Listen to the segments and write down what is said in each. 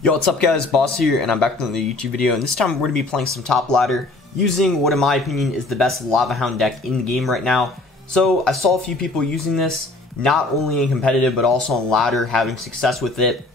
Yo, what's up guys, Boss here, and I'm back with another YouTube video, and this time we're going to be playing some top ladder, using what in my opinion is the best Lava Hound deck in the game right now. So, I saw a few people using this, not only in competitive, but also on ladder, having success with it.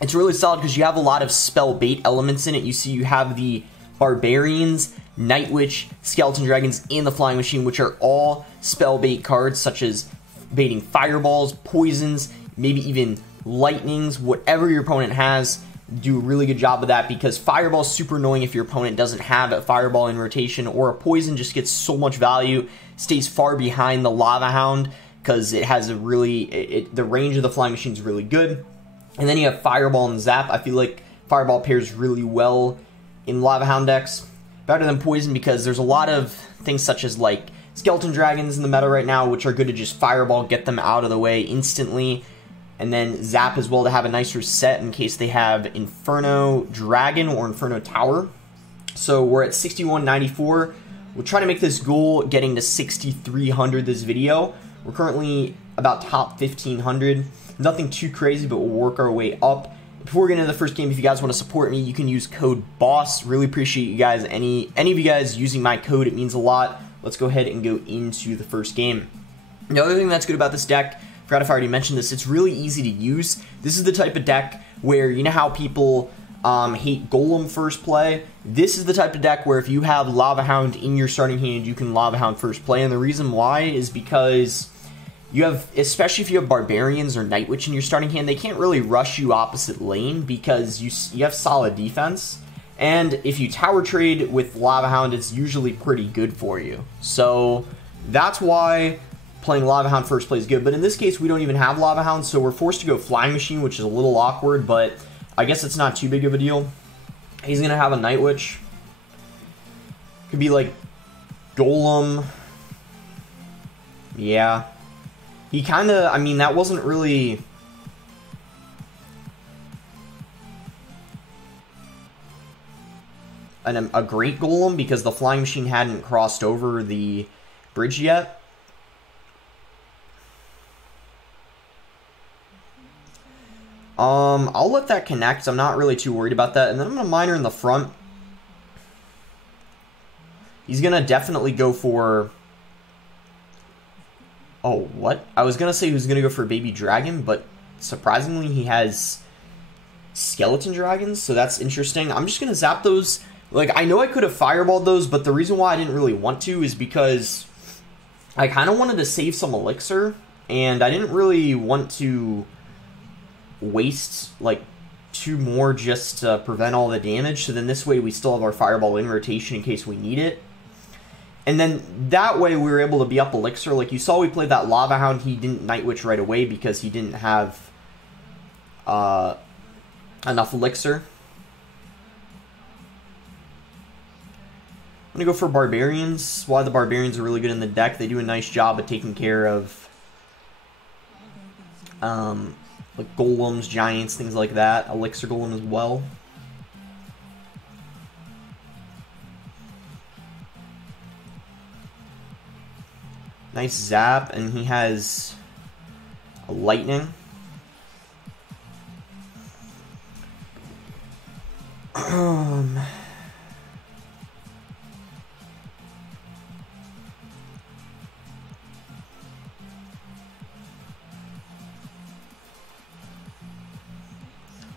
It's really solid because you have a lot of spell bait elements in it. You see you have the Barbarians, Night Witch, Skeleton Dragons, and the Flying Machine, which are all spell bait cards, such as baiting fireballs, poisons, maybe even lightnings, whatever your opponent has. Do a really good job of that, because fireball is super annoying if your opponent doesn't have a fireball in rotation, or a poison just gets so much value, stays far behind the Lava Hound because it has a really, the range of the Flying Machine is really good. And then you have fireball and zap. I feel like fireball pairs really well in Lava Hound decks, better than poison, because there's a lot of things such as like Skeleton Dragons in the meta right now, which are good to just fireball, get them out of the way instantly. And then Zap as well to have a nice reset in case they have Inferno Dragon or Inferno Tower. So we're at 6194. We'll try to make this goal getting to 6,300 this video. We're currently about top 1,500. Nothing too crazy, but we'll work our way up. Before we get into the first game, if you guys want to support me, you can use code BOSS. Really appreciate you guys. Any of you guys using my code, it means a lot. Let's go ahead and go into the first game. The other thing that's good about this deck, forgot if I already mentioned this, it's really easy to use. This is the type of deck where, you know how people hate Golem first play? This is the type of deck where if you have Lava Hound in your starting hand, you can Lava Hound first play. And the reason why is because you have, especially if you have Barbarians or Night Witch in your starting hand, they can't really rush you opposite lane because you have solid defense. And if you tower trade with Lava Hound, it's usually pretty good for you. So that's why playing Lava Hound first play is good. But in this case, we don't even have Lava Hound, so we're forced to go Flying Machine, which is a little awkward, but I guess it's not too big of a deal. He's going to have a Night Witch. Could be like Golem. Yeah. He kind of, I mean, that wasn't really a great Golem because the Flying Machine hadn't crossed over the bridge yet. I'll let that connect. I'm not really too worried about that. And then I'm going to miner in the front. He's going to definitely go for... Oh, what? I was going to say he was going to go for Baby Dragon, but surprisingly he has Skeleton Dragons, so that's interesting. I'm just going to zap those. Like, I know I could have fireballed those, but the reason why I didn't really want to is because I kind of wanted to save some elixir, and I didn't really want to waste like 2 more just to prevent all the damage. So then this way we still have our fireball in rotation in case we need it. And then that way we were able to be up elixir. Like you saw, we played that Lava Hound. He didn't Night Witch right away because he didn't have enough elixir. I'm going to go for Barbarians. Why the Barbarians are really good in the deck. They do a nice job of taking care of like Golems, Giants, things like that. Elixir Golem as well. Nice zap, and he has a lightning.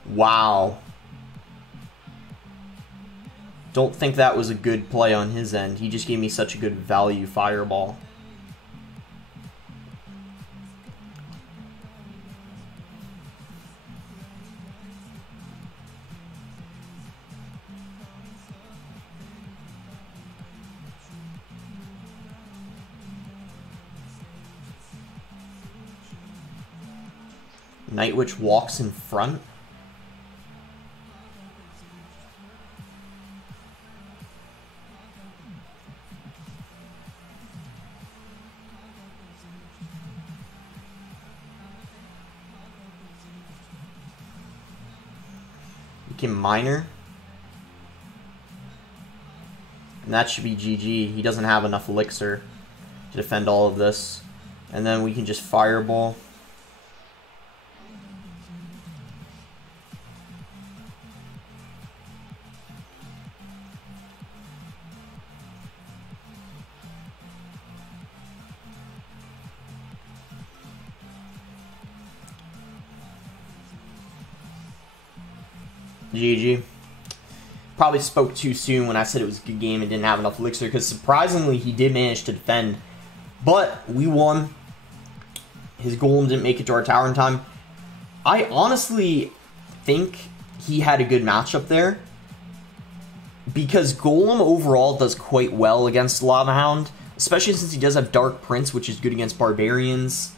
Wow. Don't think that was a good play on his end. He just gave me such a good value fireball. Night Witch walks in front. Can miner, and that should be GG. He doesn't have enough elixir to defend all of this, and then we can just fireball. GG. Probably spoke too soon when I said it was a good game and didn't have enough elixir, because surprisingly he did manage to defend. But we won. His Golem didn't make it to our tower in time. I honestly think he had a good matchup there, because Golem overall does quite well against Lava Hound, especially since he does have Dark Prince, which is good against Barbarians.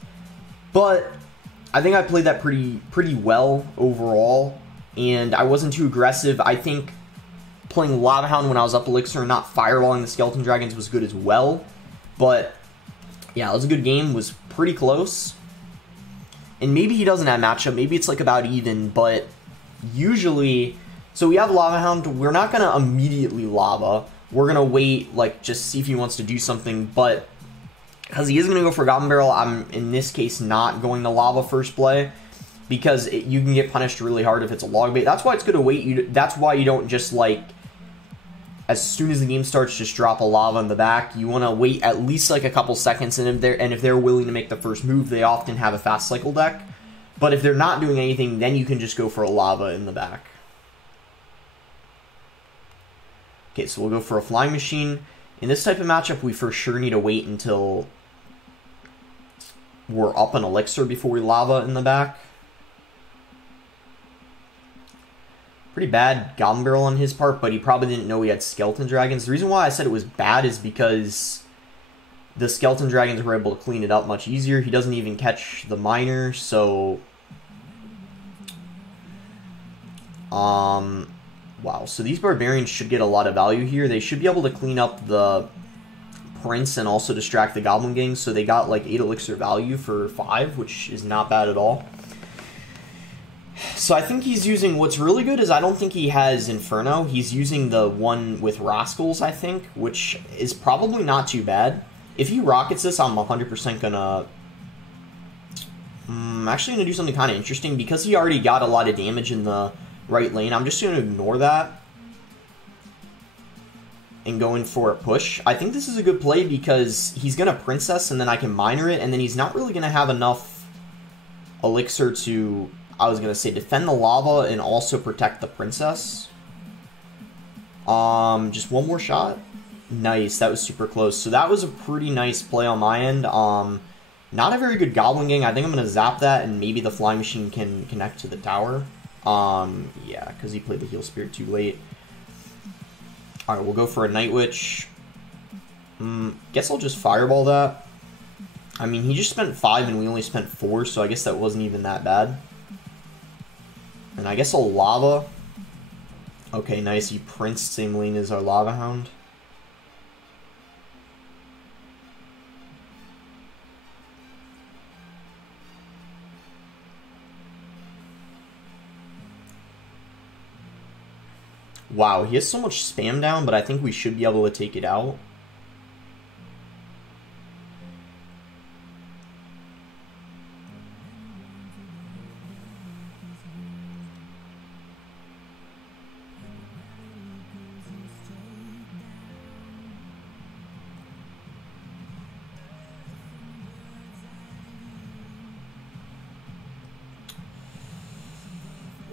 But I think I played that pretty well overall, and I wasn't too aggressive. I think playing Lava Hound when I was up elixir and not fireballing the Skeleton Dragons was good as well. But yeah, it was a good game. It was pretty close. And maybe he doesn't have matchup. Maybe it's like about even, but usually... So we have Lava Hound. We're not going to immediately lava. We're going to wait, like, just see if he wants to do something. But because he is going to go for Goblin Barrel, I'm, in this case, not going to lava first play, because you can get punished really hard if it's a log bait. That's why it's good to wait. That's why you don't just, like, as soon as the game starts, just drop a lava in the back. You want to wait at least like a couple seconds, and if they're willing to make the first move, they often have a fast cycle deck. But if they're not doing anything, then you can just go for a lava in the back. Okay, so we'll go for a Flying Machine. In this type of matchup, we for sure need to wait until we're up an elixir before we lava in the back. Pretty bad Goblin Barrel on his part, but he probably didn't know he had Skeleton Dragons. The reason why I said it was bad is because the Skeleton Dragons were able to clean it up much easier. He doesn't even catch the Miner, so... Wow, so these Barbarians should get a lot of value here. They should be able to clean up the Prince and also distract the Goblin Gang, so they got like 8 elixir value for 5, which is not bad at all. So I think he's using, what's really good is I don't think he has Inferno. He's using the one with Rascals, I think, which is probably not too bad. If he rockets this, I'm 100% gonna... I'm actually gonna do something kind of interesting, because he already got a lot of damage in the right lane. I'm just gonna ignore that and go in for a push. I think this is a good play because he's gonna Princess and then I can Miner it, and then he's not really gonna have enough elixir to... I was going to say defend the lava and also protect the Princess. Just one more shot. Nice, that was super close. So that was a pretty nice play on my end. Not a very good Goblin Gang. I think I'm going to zap that and maybe the Flying Machine can connect to the tower. Yeah, because he played the Heal Spirit too late. Alright, we'll go for a Night Witch. Guess I'll just Fireball that. I mean, he just spent 5 and we only spent 4, so I guess that wasn't even that bad. And I guess I'll Lava. Okay, nice. He Prince same lane as our Lava Hound. Wow, he has so much spam down, but I think we should be able to take it out.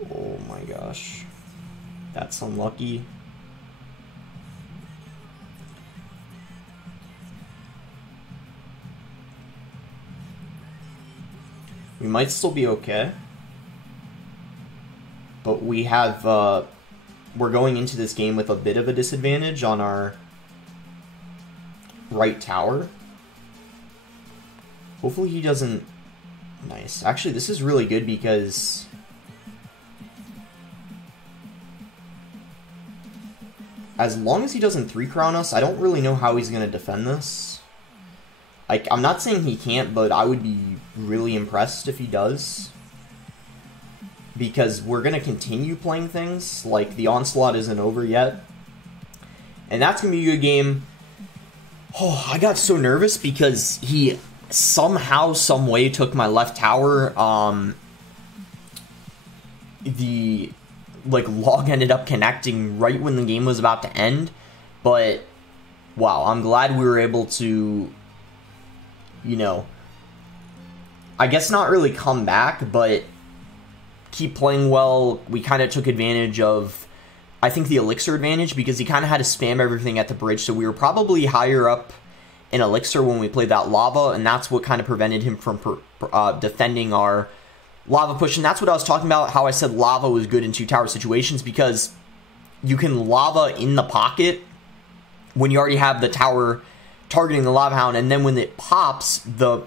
Oh my gosh. That's unlucky. We might still be okay. But we have, we're going into this game with a bit of a disadvantage on our right tower. Hopefully he doesn't... Nice. Actually, this is really good because... as long as he doesn't 3-crown us, I don't really know how he's going to defend this. Like, I'm not saying he can't, but I would be really impressed if he does. Because we're going to continue playing things. Like, the Onslaught isn't over yet. And that's going to be a good game. Oh, I got so nervous because he somehow, some way took my left tower. The... like, log ended up connecting right when the game was about to end, but, wow, I'm glad we were able to, you know, I guess not really come back, but keep playing well. We kind of took advantage of, I think, the elixir advantage, because he kind of had to spam everything at the bridge, so we were probably higher up in elixir when we played that lava, and that's what kind of prevented him from defending our lava push. And that's what I was talking about, how I said lava was good in 2 tower situations, because you can lava in the pocket when you already have the tower targeting the Lava Hound, and then when it pops, the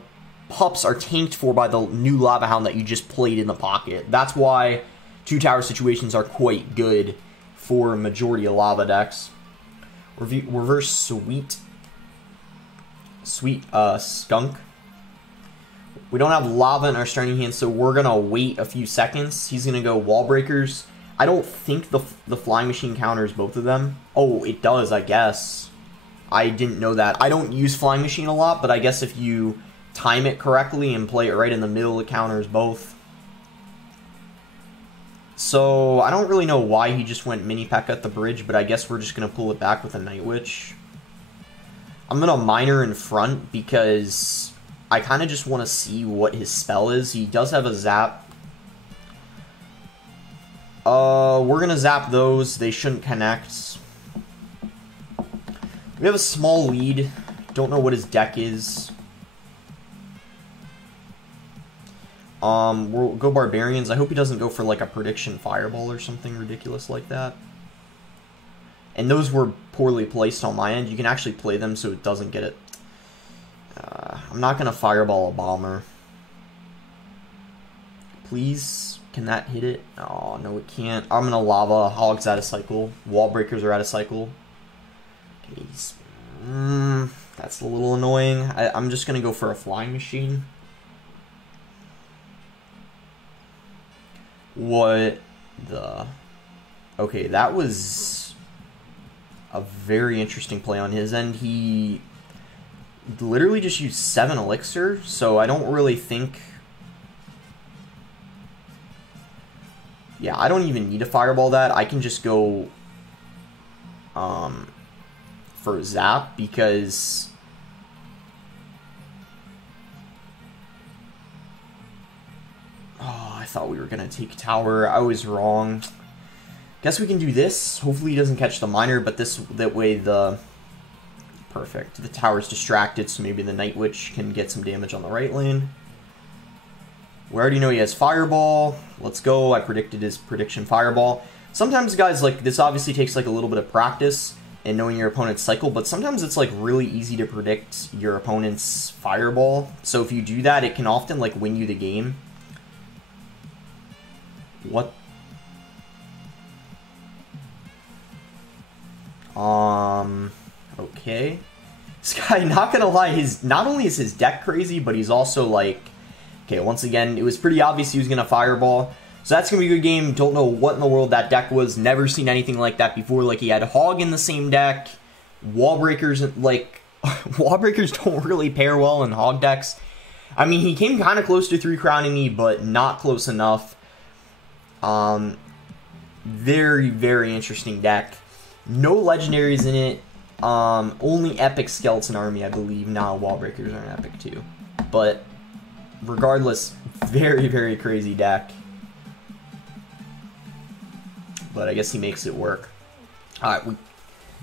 pups are tanked for by the new Lava Hound that you just played in the pocket. That's why 2 tower situations are quite good for a majority of lava decks. Reverse Sweet Skunk. We don't have lava in our starting hand, so we're gonna wait a few seconds. He's gonna go Wall Breakers. I don't think the Flying Machine counters both of them. Oh, it does, I guess. I didn't know that. I don't use Flying Machine a lot, but I guess if you time it correctly and play it right in the middle, it counters both. So, I don't really know why he just went Mini P.E.K.K.A at the bridge, but I guess we're just going to pull it back with a Night Witch. I'm going to Miner in front because I kind of just want to see what his spell is. He does have a Zap. We're going to zap those. They shouldn't connect. We have a small lead. Don't know what his deck is. We'll go Barbarians. I hope he doesn't go for like a prediction Fireball or something ridiculous like that. And those were poorly placed on my end. You can actually play them so it doesn't get it. I'm not going to Fireball a Bomber. Please, can that hit it? Oh, no it can't. I'm going to Lava. Hog's out of cycle. Wall Breakers are out of cycle. Okay, that's a little annoying. I'm just going to go for a Flying Machine. What the... Okay, that was a very interesting play on his end. He literally just used 7 elixir, so I don't really think... Yeah, I don't even need to Fireball that. I can just go for Zap, because... Oh, I thought we were going to take Tower. I was wrong. Guess we can do this. Hopefully he doesn't catch the Miner, but that way the... Perfect. The Tower's distracted, so maybe the Night Witch can get some damage on the right lane. We already know he has Fireball. Let's go. I predicted his prediction Fireball. Sometimes, guys, like, this obviously takes, like, a little bit of practice and knowing your opponent's cycle, but sometimes it's, like, really easy to predict your opponent's Fireball. So if you do that, it can often, like, win you the game. What? Okay. This guy, not gonna lie, not only is his deck crazy, but he's also, like... Okay, once again, it was pretty obvious he was gonna Fireball. So that's going to be a good game. Don't know what in the world that deck was. Never seen anything like that before. Like, he had Hog in the same deck. Wall Breakers, like... Wall Breakers don't really pair well in Hog decks. I mean, he came kind of close to 3-crowning me, but not close enough. Very, very interesting deck. No legendaries in it. Only Epic Skeleton Army, I believe. Now, Wall Breakers are an Epic, too. But, regardless, very, very crazy deck. But I guess he makes it work. Alright, we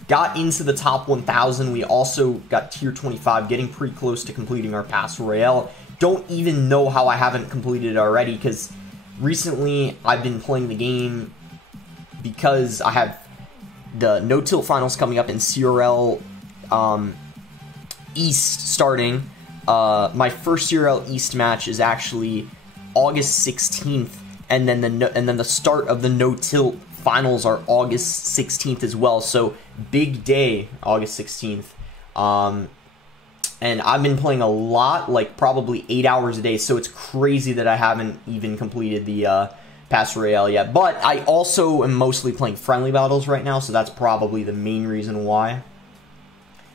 got into the top 1,000. We also got tier 25, getting pretty close to completing our Pass Royale. Don't even know how I haven't completed it already, because recently I've been playing the game because I have the no-tilt finals coming up in CRL East starting. My first CRL East match is actually August 16th, and then the start of the no-tilt finals are August 16th as well. So big day, August 16th. And I've been playing a lot, like probably 8 hours a day. So it's crazy that I haven't even completed the Pass Royale yet. But I also am mostly playing friendly battles right now, so that's probably the main reason why.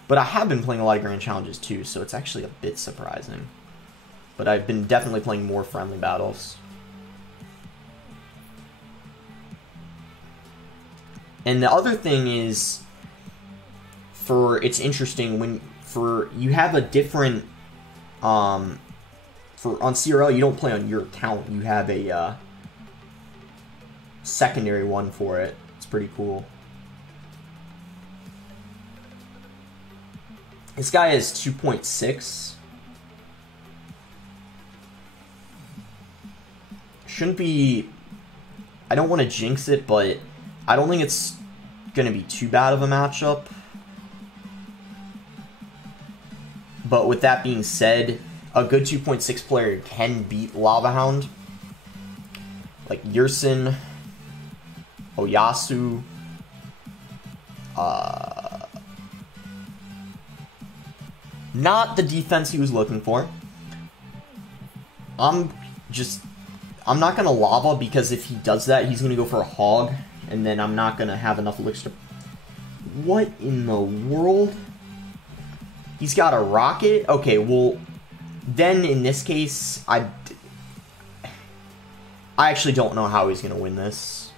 But I have been playing a lot of Grand Challenges too, so it's actually a bit surprising. But I've been definitely playing more friendly battles. And the other thing is, it's interesting when you have a different on CRL you don't play on your account. You have a secondary one for it. It's pretty cool. This guy is 2.6. Shouldn't be... I don't want to jinx it, but I don't think it's going to be too bad of a matchup. But with that being said, a good 2.6 player can beat Lava Hound. Like Yersin, Oyasu, not the defense he was looking for. I'm not going to Lava, because if he does that, he's going to go for a Hog, and then I'm not going to have enough elixir. What in the world? He's got a Rocket? Okay, well, then in this case, I actually don't know how he's going to win this.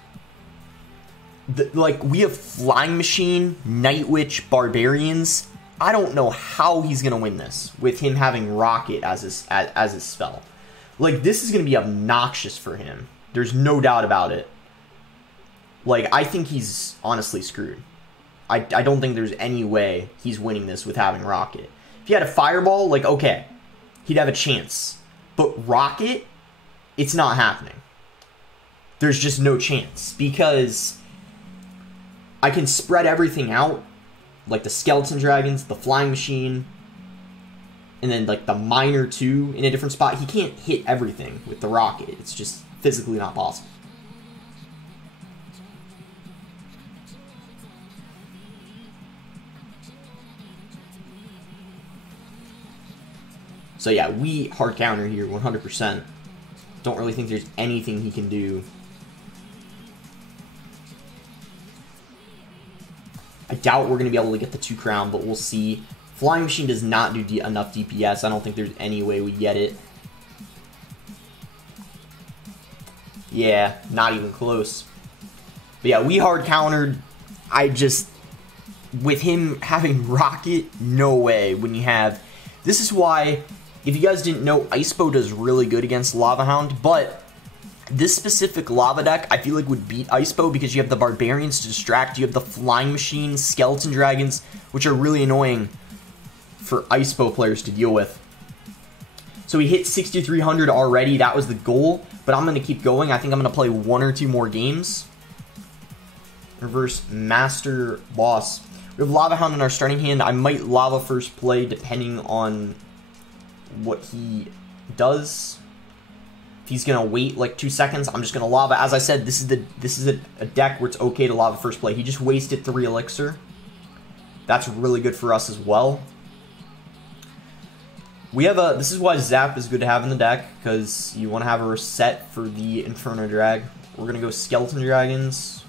Like, we have Flying Machine, Night Witch, Barbarians. I don't know how he's going to win this with him having Rocket as his spell. Like, this is going to be obnoxious for him. There's no doubt about it. Like, I think he's honestly screwed. I don't think there's any way he's winning this with having Rocket. If he had a Fireball, like, okay, he'd have a chance. But Rocket, it's not happening. There's just no chance. Because I can spread everything out. Like the Skeleton Dragons, the Flying Machine, and then like the Miner too in a different spot. He can't hit everything with the Rocket. It's just physically not possible. So yeah, we hard counter here 100%. Don't really think there's anything he can do. I doubt we're going to be able to get the 2 crown, but we'll see. Flying Machine does not do enough DPS. I don't think there's any way we get it. Yeah, not even close. But yeah, we hard countered. With him having Rocket, no way. When you have... This is why, if you guys didn't know, Icepo does really good against Lava Hound, but this specific Lava deck, I feel like would beat Icepo because you have the Barbarians to distract, you have the Flying Machine, Skeleton Dragons, which are really annoying for Icepo players to deal with. So we hit 6,300 already, that was the goal, but I'm going to keep going. I think I'm going to play 1 or 2 more games. Reverse Master Boss. We have Lava Hound in our starting hand. I might Lava first play depending on what he does. If he's going to wait like 2 seconds, I'm just going to Lava. As I said, this is a deck where it's okay to Lava first play. He just wasted 3 elixir. That's really good for us as well. We have this is why Zap is good to have in the deck, because you want to have a reset for the Inferno Drag. We're going to go Skeleton Dragons.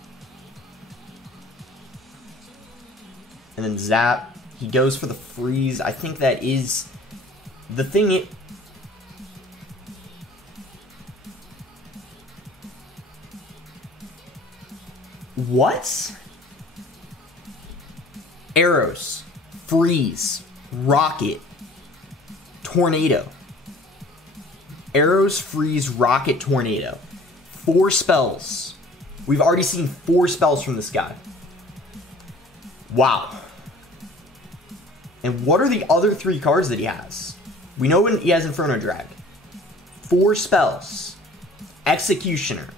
And then Zap. He goes for the freeze. I think that is the thing. What? Arrows, freeze, rocket, tornado. Arrows, freeze, rocket, tornado. 4 spells. We've already seen 4 spells from this guy. Wow. And what are the other 3 cards that he has? We know he has Inferno Drag. 4 spells. Executioner.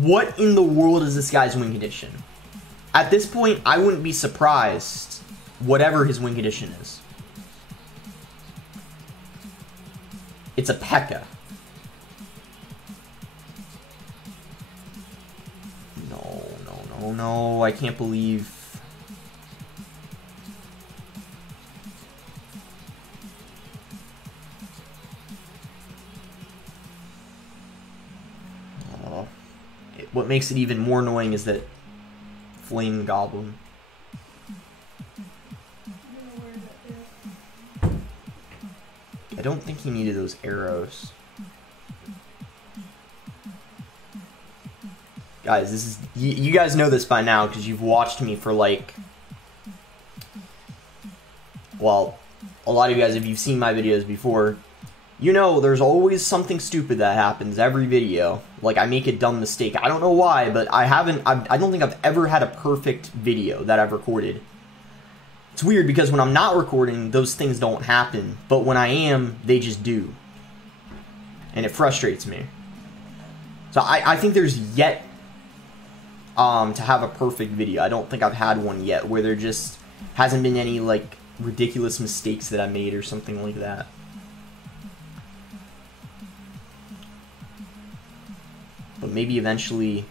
What in the world is this guy's win condition? At this point, I wouldn't be surprised whatever his win condition is. It's a P.E.K.K.A. No, I can't believe... What makes it even more annoying is that Flame Goblin. I don't think he needed those arrows. Guys, this is... You guys know this by now because you've watched me for like... Well, a lot of you guys, if you've seen my videos before, You know, there's always something stupid that happens every video. Like, I make a dumb mistake. I don't know why, but I don't think I've ever had a perfect video that I've recorded. It's weird because when I'm not recording, those things don't happen. But when I am, they just do. And it frustrates me. So I think there's yet to have a perfect video. I don't think I've had one yet where there just hasn't been any, like, ridiculous mistakes that I made or something like that. But maybe eventually.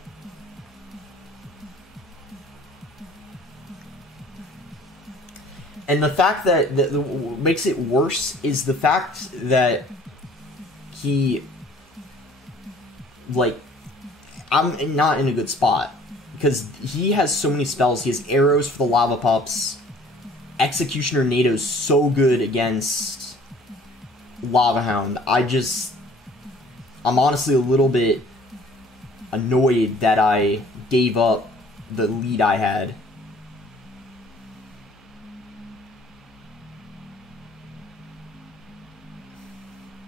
And the fact that what makes it worse is the fact that he, like, I'm not in a good spot. Because he has so many spells. He has arrows for the lava pups. Executioner Nado's so good against Lava Hound. I'm honestly a little bit annoyed that I gave up the lead I had.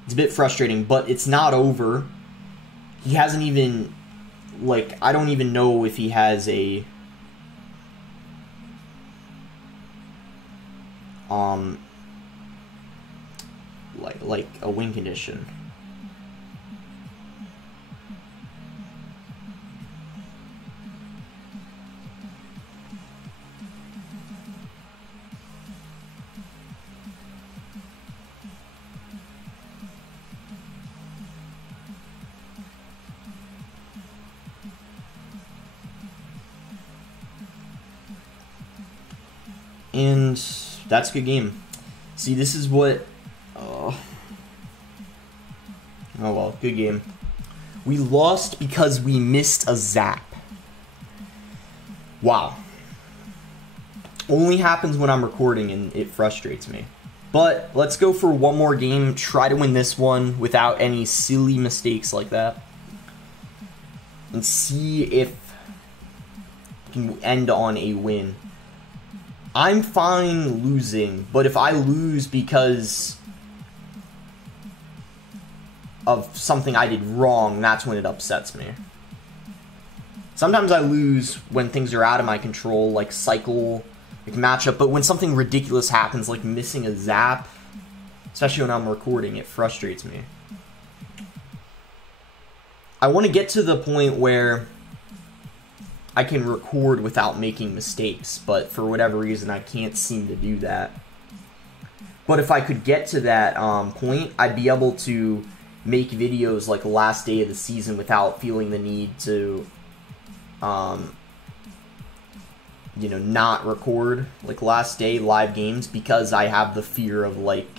It's a bit frustrating, but it's not over. He hasn't even, like, I don't even know if he has a like a win condition. And that's a good game. See, this is what... Oh well, good game. We lost because we missed a zap. Wow. Only happens when I'm recording and it frustrates me. But let's go for one more game. Try to win this one without any silly mistakes like that. And see if we can end on a win. I'm fine losing, but if I lose because of something I did wrong, that's when it upsets me. Sometimes I lose when things are out of my control, like cycle, like matchup, but when something ridiculous happens, like missing a zap, especially when I'm recording, it frustrates me. I want to get to the point where I can record without making mistakes, but for whatever reason, I can't seem to do that. But if I could get to that point, I'd be able to make videos like the last day of the season without feeling the need to, you know, not record like last day live games because I have the fear of like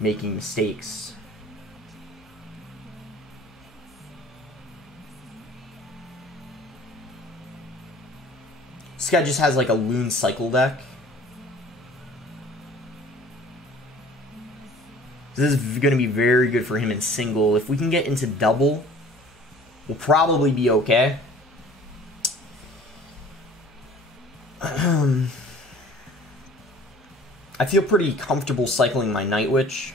making mistakes. This guy just has like a Loon Cycle deck. This is going to be very good for him in single. If we can get into double, we'll probably be okay. I feel pretty comfortable cycling my Night Witch.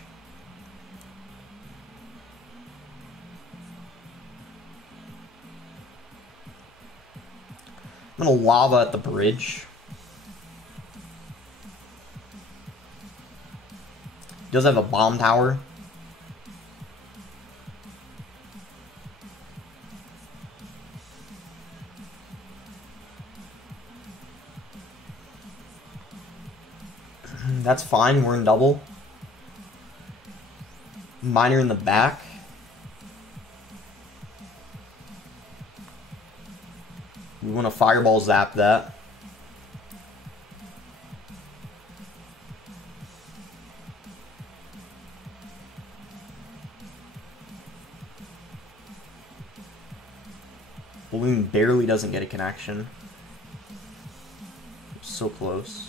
I'm going to lava at the bridge. Does have a bomb tower. That's fine, we're in double. Miner in the back. We want to fireball zap that. Balloon barely doesn't get a connection. So close.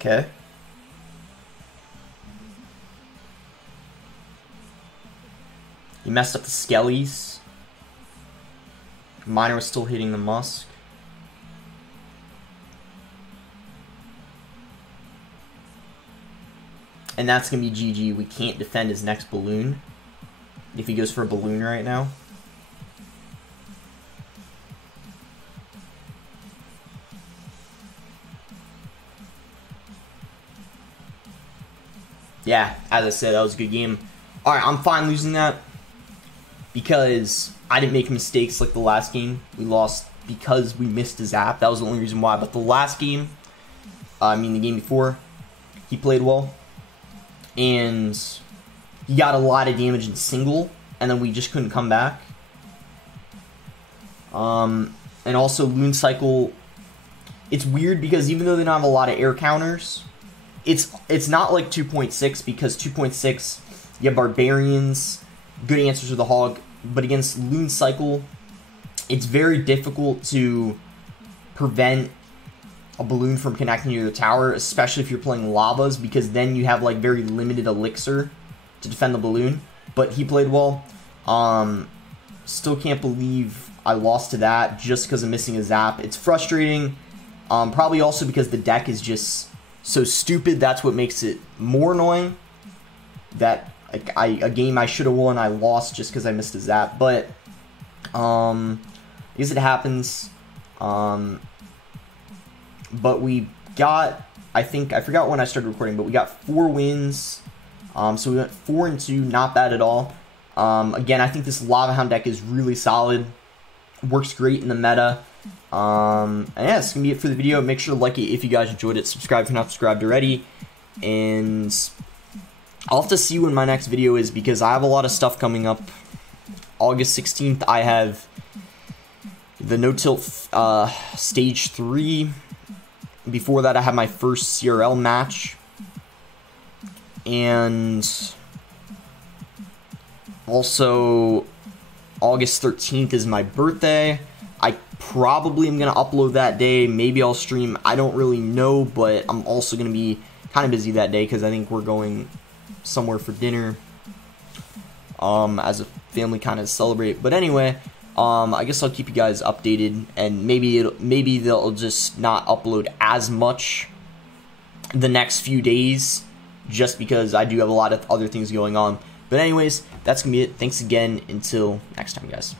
Okay. He messed up the Skellies. Miner was still hitting the Musk. And that's going to be GG. We can't defend his next balloon. If he goes for a balloon right now. Yeah, as I said, that was a good game. Alright, I'm fine losing that. Because I didn't make mistakes like the last game. We lost because we missed a zap. That was the only reason why. But the last game, the game before, he played well. And he got a lot of damage in single. And then we just couldn't come back. And also, Loon Cycle, it's weird because even though they don't have a lot of air counters, it's not like 2.6 because 2.6, you have Barbarians, good answers to the Hog, but against Loon Cycle, it's very difficult to prevent a balloon from connecting to the tower, especially if you're playing Lavas, because then you have like very limited elixir to defend the balloon. But he played well. Still can't believe I lost to that just because I'm missing a zap. It's frustrating. Probably also because the deck is just so stupid. That's what makes it more annoying. That a game I should have won, I lost just because I missed a zap. But I guess it happens. But we got, I forgot when I started recording, but we got 4 wins. So we went 4-2, not bad at all. Again, I think this Lava Hound deck is really solid. Works great in the meta. And yeah, that's going to be it for the video. Make sure to like it if you guys enjoyed it. Subscribe if you're not subscribed already. And I'll have to see when my next video is because I have a lot of stuff coming up. August 16th, I have the no-tilt stage 3. Before that, I have my first CRL match. And also, August 13th is my birthday. I probably am going to upload that day. Maybe I'll stream. I don't really know, but I'm also going to be kind of busy that day because I think we're going somewhere for dinner as a family kind of celebrate. But anyway, I guess I'll keep you guys updated, and maybe they'll just not upload as much the next few days just because I do have a lot of other things going on. But anyways, that's going to be it. Thanks again. Until next time, guys.